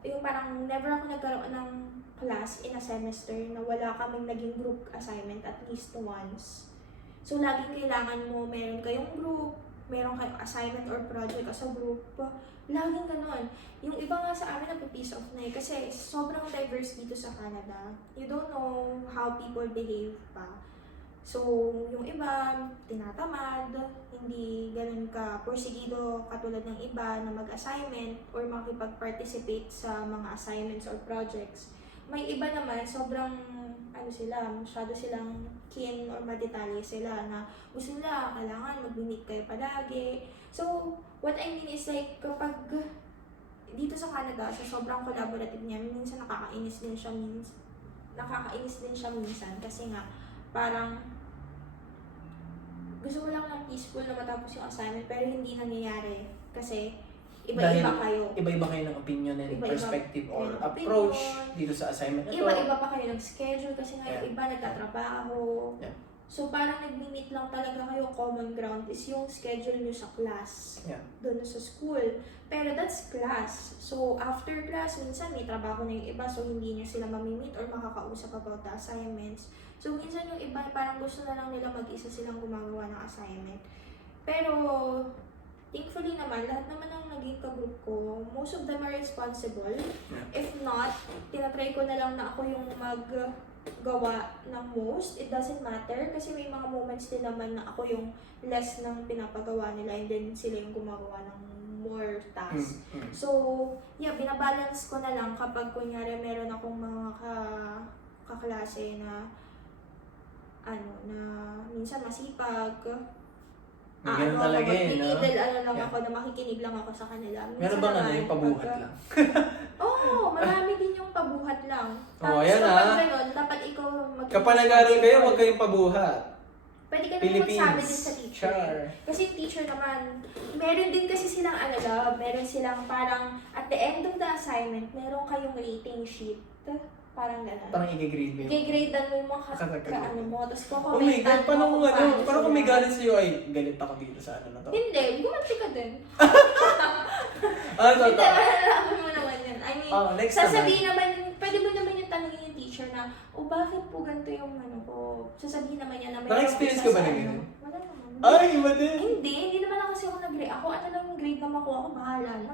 Yung parang never ako nagkaroon ng class in a semester na wala kaming naging group assignment at least once. So, laging kailangan mo, meron kayong group, meron kayong assignment or project as a group, laging ganon. Yung iba nga sa amin nagpa-piece off na eh, kasi sobrang diverse dito sa Canada. You don't know how people behave pa. So, yung iba, tinatamad, hindi ganun ka porsigido katulad ng iba na mag-assignment or makipag-participate sa mga assignments or projects. May iba naman, sobrang masyado silang keen or madetalye sila na gusto nila, kailangan mag-meet kayo palagi. So, what I mean is like, kapag dito sa Canada, sa sobrang collaborative niya, minsan nakakainis din siya minsan kasi nga, parang gusto ko lang ng peaceful na matapos yung assignment pero hindi nangyayari kasi iba-iba kayo. Iba-iba kayo ng opinion and Iba-iba perspective or kayo ng approach opinion. dito sa assignment. Iba-iba pa kayo ng schedule kasi nga yung Yeah. iba nagtatrabaho. Yeah. So parang nag-meet lang talaga kayo, common ground is yung schedule nyo sa class. Yeah. Doon sa school. Pero that's class. So after class, minsan may trabaho na yung iba so hindi nyo sila mamimit or makakausap about the assignments. So minsan yung iba parang gusto na lang nila mag-isa silang gumagawa ng assignment. Pero thankfully naman, lahat naman ng naging ka-group ko, most of them are responsible. Yeah. If not, tinatry ko na lang na ako yung maggawa ng most. It doesn't matter kasi may mga moments din naman na ako yung less ng pinapagawa nila and then sila yung gumagawa ng more tasks. So, yeah, binabalance ko na lang kapag kunyari meron akong mga kaklase na na minsan masipag, Ganun talaga lang ako na makikinig lang ako sa kanila. Minsan Meron bang naman, yung pabuhat lang? Oo, marami din yung pabuhat lang. Oh, Tapos ayan kapag ganun, dapat ikaw Kapag nag-aaral kayo, huwag kayong pabuhat. Pwede ka naman magsabi din sa teacher. Sure. Kasi yung teacher naman, meron din kasi silang meron silang parang at the end of the assignment, meron kayong rating sheet. Parang gano'n. Parang i-grade mo yun. I-gradean mo yung mga ano mo, tapos Oh my God, paano kung may galit sa'yo, ay galit ako dito sa ano na to? Hindi, gumanti ka din. Ito. Hindi, malalaman mo naman yun. I mean, Next sasabihin naman, pwede mo naman yung tanong tanongin yung teacher na, bakit po ganito yung ano ko? Sasabihin naman niya na may Naka-experience ka ba na ganun? Wala naman. Ay, iba din! Hindi naman na kasi ako nag-grade. Ako, ano lang yung grade na makuha ko, bahala na.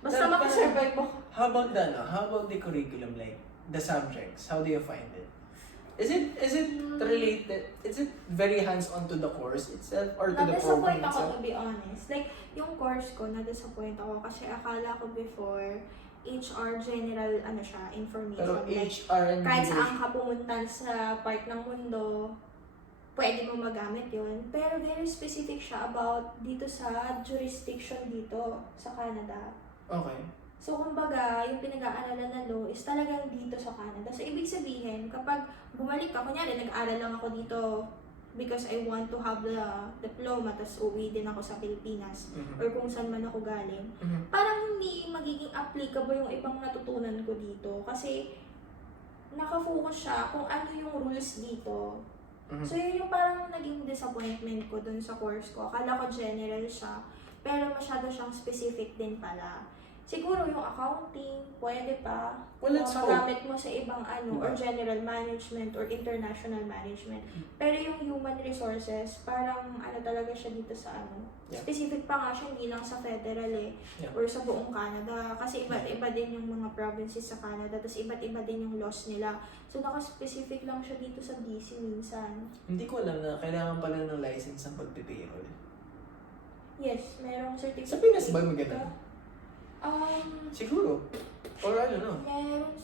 Basta Pero makasurvive ako. How about how about the curriculum, like, the subjects? How do you find it? Is it related? Is it very hands-on to the course itself or to the program Na-disappoint ako, itself? to be honest. Like, yung course ko, na-disappoint ako kasi akala ko before, HR general, ano siya, information. Pero like, HR and kahit English- saan ka pumunta sa part ng mundo, pwede mo magamit yun. Pero very specific siya about dito sa jurisdiction dito sa Canada. Okay. So, kumbaga, yung pinag-aaralan na law is talagang dito sa Canada. So, ibig sabihin, kapag bumalik ka, kunyari, nag-aaral lang ako dito because I want to have the diploma, tapos uwi din ako sa Pilipinas, Mhm. or kung saan man ako galing, Mhm. parang hindi magiging applicable yung ibang natutunan ko dito. Kasi, nakafocus siya kung ano yung rules dito. Mhm. So, yun yung parang naging disappointment ko dun sa course ko. Akala ko general siya, pero masyado siyang specific din pala. Siguro yung accounting, pwede pa. Well, let's Kung hope. magamit mo sa ibang ano, or general management, or international management. Pero yung human resources, parang ano talaga siya dito sa ano. Yeah. Specific pa nga siya, hindi lang sa federal Yeah. or sa buong Canada. Kasi iba't iba din yung mga provinces sa Canada, tapos iba't iba din yung laws nila. So, naka-specific lang siya dito sa BC minsan. Hindi ko alam na kailangan pala ng license ang pagpipayroll. Yes, merong certificate. Sa Pinas ba may ganun? Siguro. Or ano no? Meron,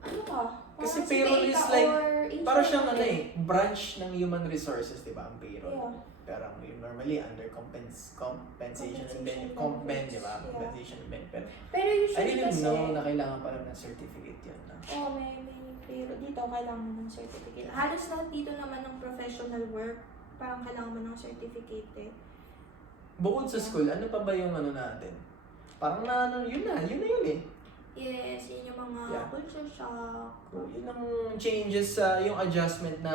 ano ka? Kasi Parang si payroll Data is like, or HR para siyang ka ano branch ng human resources, di ba, ang payroll. Yeah. Parang yung normally under compensation and benefit, Compensation di ba? benefits, Compensation and benefit. Pero I usually didn't kasi, know na kailangan pala ng certificate yun. No? may payroll. Dito, kailangan mo ng certificate. Halos lahat dito naman ng professional work, parang kailangan mo ng certificate eh. Bukod sa school, ano pa ba yung ano natin? Parang yun na yun eh. Yes, yun yung mga Yeah. culture shock. Yun ang changes sa yung adjustment na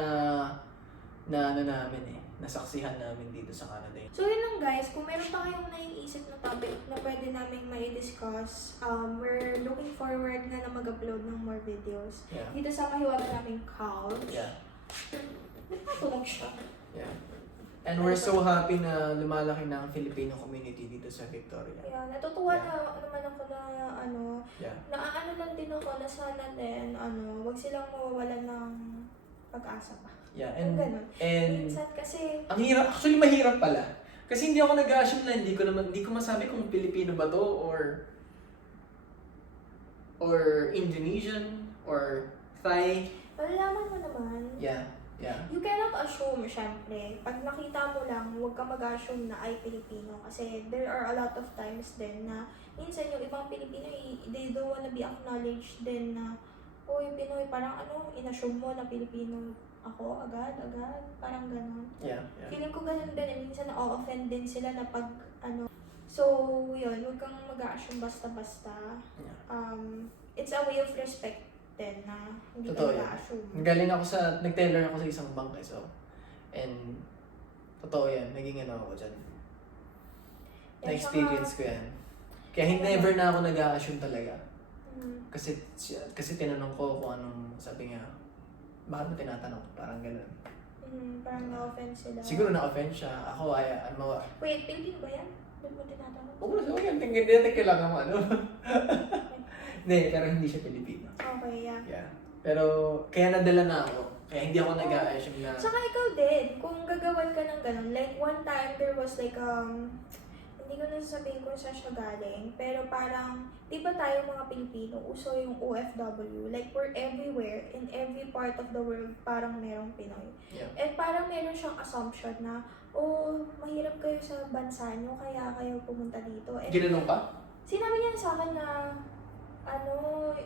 ano namin nasaksihan namin dito sa Canada. So yun lang guys, kung meron pa kayong naiisip na topic na pwede namin mai-discuss, we're looking forward na mag-upload ng more videos. Yeah. Dito sa mahiwag naming couch. Yeah. Natulog siya. Yeah. And we're so happy na lumalaki na ang Filipino community dito sa Victoria. Yeah, natutuwa Yeah. na naman ako na Yeah. naaano lang din ako na sana din, wag silang mawawalan ng pag-asa pa. Yeah, Yung ganun. and Minsan kasi, ang hirap, actually mahirap pala. Kasi hindi ako nag-assume na hindi ko masabi kung Filipino ba to or Indonesian or Thai. malalaman mo naman. Yeah. Yeah. You cannot assume, syempre. Pag nakita mo lang, huwag ka mag-assume na ay Pilipino. Kasi there are a lot of times din na minsan yung ibang Pilipino, they don't wanna be acknowledged din na, yung Pinoy, parang inassume mo na Pilipino ako agad. Parang ganon. Yeah. Yeah. Feeling ko ganun din. Minsan na-offend din sila na pag So, yun, huwag kang mag-assume basta-basta. Yeah. It's a way of respect din na hindi ka Totoo yan. mag-assume. Galing ako nag-teller ako sa isang bank so. And, totoo yan, naging ako dyan. Na-experience ko yan. Kaya never na ako nag-a-assume talaga. Kasi tinanong ko kung anong, sabi nga, bakit mo tinatanong? Parang ganun. Parang na-offend sila. Siguro na-offend siya. Ako Wait, Pilipino ba yan? Ba't mo tinatanong? Oo, yan. Tingin kailangan mo ano. Hindi, pero hindi siya Pilipino. Okay, yeah. Yeah. Pero, kaya nadala na ako. Kaya hindi ako nag-a-assume na... Tsaka ikaw din, kung gagawan ka ng ganun, like one time there was like, hindi ko na sasabihin kung saan siya galing, pero parang, di ba tayo mga Pilipino, uso yung OFW, like we're everywhere, in every part of the world, parang merong Pinoy. Yeah. And parang meron siyang assumption na, mahirap kayo sa bansa nyo, kaya kayo pumunta dito. And Ginanong ka? sinabi niya sa akin na,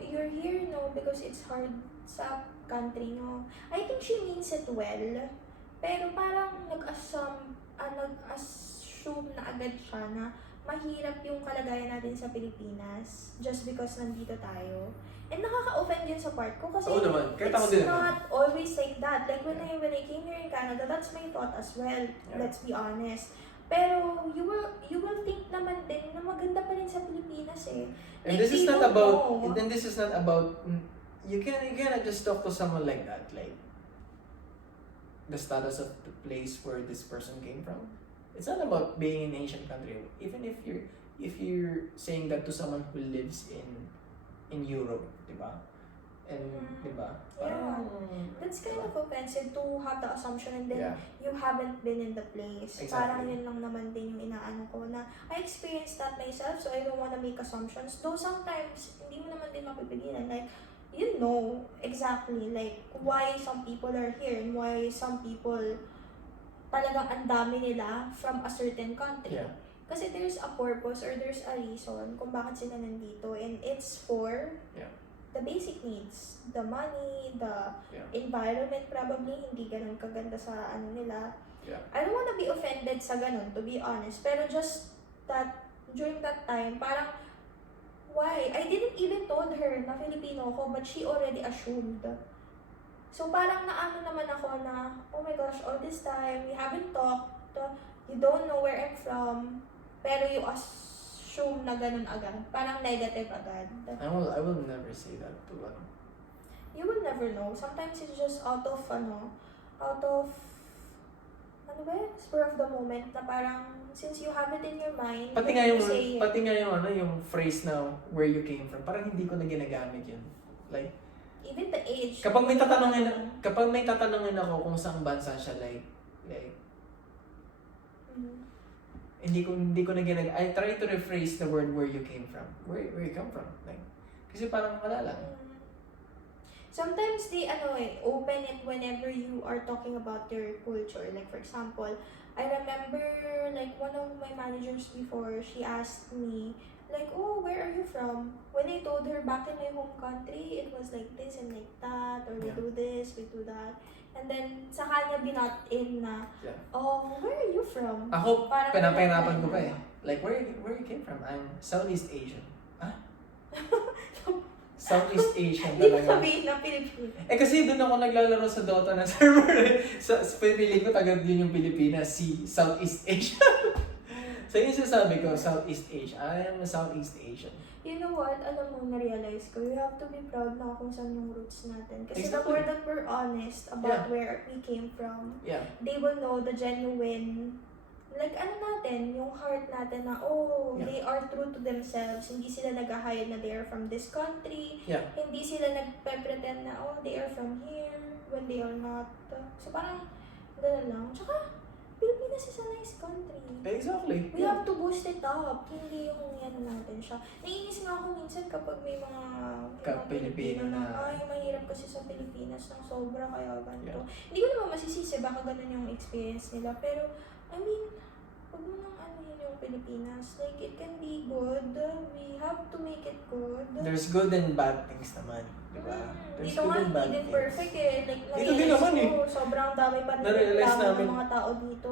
you're here, no, because it's hard sa country, no. I think she means it well, pero parang nag-assume na agad siya na mahirap yung kalagayan natin sa Pilipinas just because nandito tayo. And nakaka-offend yun sa part ko kasi Oo naman. Kahit ako it's din not always like that. Like when I came here in Canada, that's my thought as well. Yeah. Let's be honest. Pero you will think naman din na maganda pa rin sa Pilipinas eh. And Like, this is people not about know. and then this is not about you cannot just talk to someone like that, like the status of the place where this person came from. It's not about being in Asian country. Even if you're saying that to someone who lives in Europe, diba? And diba? Yeah. That's kind of offensive to have the assumption and then Yeah. you haven't been in the place. Exactly. Parang yun lang naman din yung inaano ko na I experienced that myself, so I don't wanna make assumptions. Though sometimes, hindi mo naman din mapipigilan. Like, you know exactly like why some people are here and why some people talagang ang dami nila from a certain country. Yeah. Kasi there's a purpose or there's a reason kung bakit sila nandito, and it's for the basic needs. The money, the environment probably hindi ganun kaganda sa ano nila. Yeah. I don't wanna be offended sa ganun, to be honest. Pero just that, during that time, parang, why? I didn't even told her na Filipino ko, but she already assumed. So parang naano naman ako na, oh my gosh, all this time, we haven't talked, you don't know where I'm from, pero you assume na ganun agad. Parang negative agad. I will never say that to one. You will never know. Sometimes it's just out of spur of the moment na parang, since you have it in your mind, Pati you nga yung phrase na where you came from, parang hindi ko na ginagamit yun. Like, even the age. kapag may tatanungin ako kung saan bansa siya, like, hindi ko na I try to rephrase the word where you came from. Where you come from? Like, kasi parang wala lang. Sometimes they open it whenever you are talking about your culture. Like for example, I remember like one of my managers before, she asked me like, oh, where are you from? When I told her back in my home country, it was like this and like that, or we do this, we do that. And then, sa kanya binot in na, oh, where are you from? Ako, Parang pinapahirapan ko pa eh. Like, where you came from? I'm Southeast Asian. Huh? Southeast Asian Hindi ko talaga. sabihin na Pilipino. Eh kasi doon ako naglalaro sa Dota na server eh. Sa pipili ko tagad yun yung Pilipinas, si Southeast Asia. So yun sasabi ko, Southeast Asia. I am a Southeast Asian. You know what? Alam mo, na-realize ko, you have to be proud na kung saan yung roots natin. Kasi the Exactly. more that we're honest about where we came from, they will know the genuine, like ano natin, yung heart natin na, they are true to themselves. Hindi sila nag-hide na they are from this country. Hindi sila nagpe-pretend na, they are from here when they are not. So parang, gano'n lang. Tsaka, Pilipinas is a nice country. Exactly. We have to boost it up. Hindi yung natin siya. Naiinis nga ako minsan kapag may mga Pilipino na, ay, mahirap kasi sa Pilipinas ng sobra kaya ganito. Hindi ko naman masisisi, baka ganun yung experience nila. Pero, I mean, huwag mo nang anuhin yung Pilipinas. Like, it can be good. We have to make it good. There's good and bad things naman. Diba? There's Dito good nga, and bad hindi din things. perfect eh. Like, Dito din naman sobrang dami pa Na-realize namin. ng mga tao dito.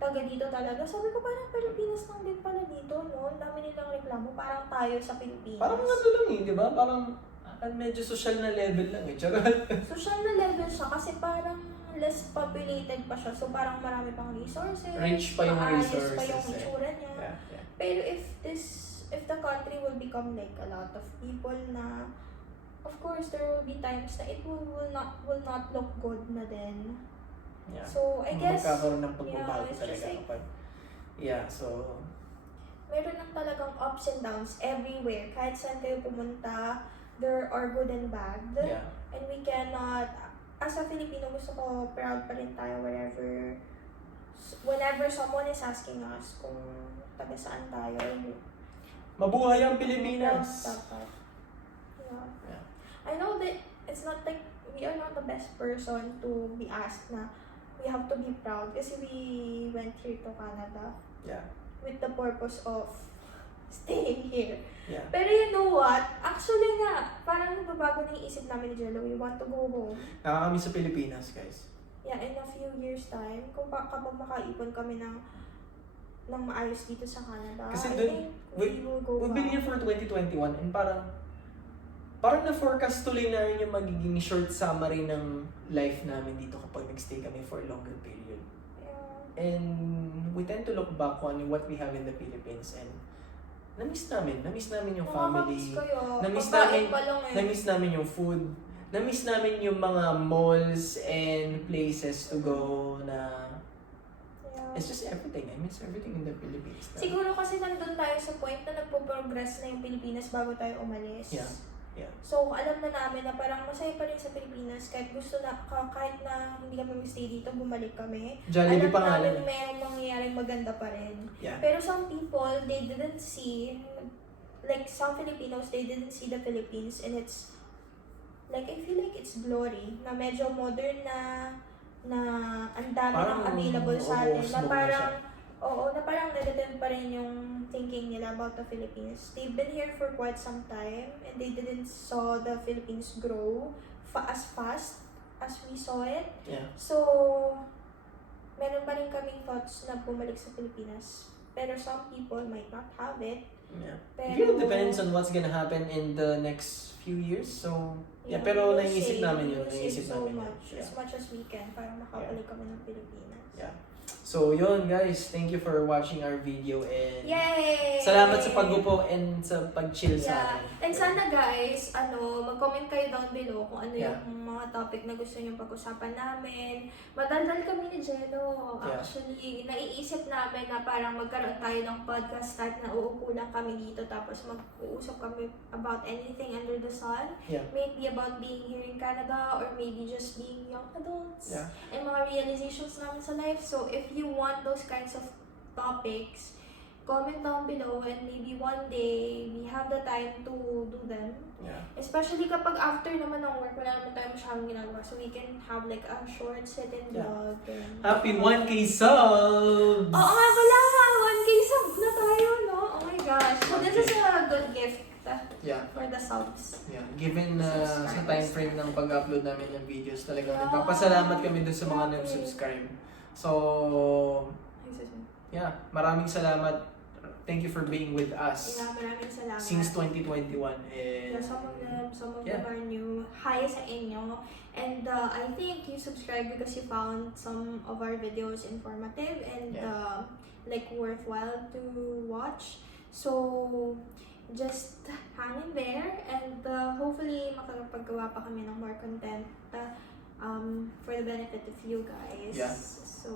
Taga dito talaga. Sabi ko, parang Pilipinas lang din pala dito, no? Ang dami nilang reklamo. Parang tayo sa Pilipinas. Parang ano lang eh, di ba? Parang medyo social na level lang eh. Charot. Social na level siya kasi parang less populated pa siya. So parang marami pang resources. Rich pa yung maayos resources. pa yung itsura niya. Yeah. Pero if the country will become like a lot of people na, of course, there will be times na it will not look good na din. Yeah. So, I guess, magkakaroon ng pagbabago it's talaga just like, kapag so meron lang talagang ups and downs everywhere. Kahit saan kayo pumunta, there are good and bad. And we cannot, as a Filipino, gusto ko proud pa rin tayo whenever someone is asking us kung taga saan tayo. mabuhay ang Pilipinas. Dapat. I know that it's not like we are not the best person to be asked na we have to be proud kasi we went here to Canada with the purpose of staying here. Pero you know what? Actually nga, parang nagbabago na yung isip namin ni Jello. We want to go home. Nakakamiss sa Pilipinas, guys. Yeah, in a few years time, kapag makaipon kami ng maayos dito sa Canada, Kasi I dun, think we will go we've been here for 2021 and parang na-forecast tuloy na rin yung magiging short summary ng life namin dito kapag nagstay kami for a longer period. And we tend to look back on what we have in the Philippines and Na-miss namin yung Nakakamiss family. kayo. Na-miss Pagkain namin, pa lang eh. na-miss namin yung food. Na-miss namin yung mga malls and places to go na Yeah. it's just everything. I miss everything in the Philippines. Siguro kasi nandun tayo sa point na nagpo-progress na yung Pilipinas bago tayo umalis. Yeah. Yeah. So, alam na namin na parang masaya pa rin sa Pilipinas kahit gusto na, kahit na hindi kami mag-stay dito, bumalik kami. Jollibee Alam pa nga namin lang. may mangyayaring maganda pa rin. Yeah. Pero some people, they didn't see, like some Filipinos, they didn't see the Philippines and it's, like I feel like it's glory, na medyo modern na ang dami Parang, ng available sa atin, na smoke na parang, na parang negative pa rin yung thinking nila about the Philippines. They've been here for quite some time and they didn't saw the Philippines grow as fast as we saw it. Yeah. So, meron pa rin kaming thoughts na bumalik sa Pilipinas. Pero some people might not have it. Yeah. Pero, It really depends on what's gonna happen in the next few years. So, yeah, pero we'll naiisip save- namin yun. we'll Naiisip save so namin yun. much, Yeah. as much as we can para makabalik kami ng Pilipinas. Yeah. So, yun guys. Thank you for watching our video and Yay! salamat sa pag-upo and sa pag-chill sa Yeah. amin. And sana guys, mag-comment kayo down below kung ano Yeah. yung mga topic na gusto nyo pag-usapan namin. Madaldal kami ni Jello. Yeah. Actually, naiisip namin na parang magkaroon tayo ng podcast kahit na uupo lang kami dito tapos mag-uusap kami about anything under the sun. Yeah. Maybe about being here in Canada or maybe just being young adults. Yeah. And mga realizations namin sa life. So, if you want those kinds of topics, comment down below and maybe one day we have the time to do them. Yeah. Especially kapag after naman ng work, wala naman tayo masyadong ginagawa. So, we can have like a short sit-in Yeah. vlog. And... Happy 1K subs! Oo nga pala! 1K sub na tayo, no? Oh my gosh. So, this is a good gift Yeah. for the subs. Yeah, given sa time frame ng pag-upload namin ng videos, talagang Yeah. nagpapasalamat kami dun sa mga Yeah. nag-subscribe. So, Excuse me. yeah, maraming salamat. Thank you for being with us Yeah, maraming salamat. since 2021. And Yeah, some of them Yeah. are new. Hi sa inyo. And I think you subscribed because you found some of our videos informative and Yeah. like worthwhile to watch. So, just hang in there and hopefully makakapagawa pa kami ng more content for the benefit of you guys. Yeah. So,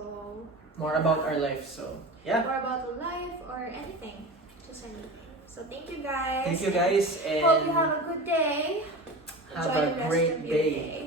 more about our life. So, yeah. or about life or anything. Just anything. So, thank you guys. Thank you guys and Hope you have a good day. have Enjoy a the rest great of your day.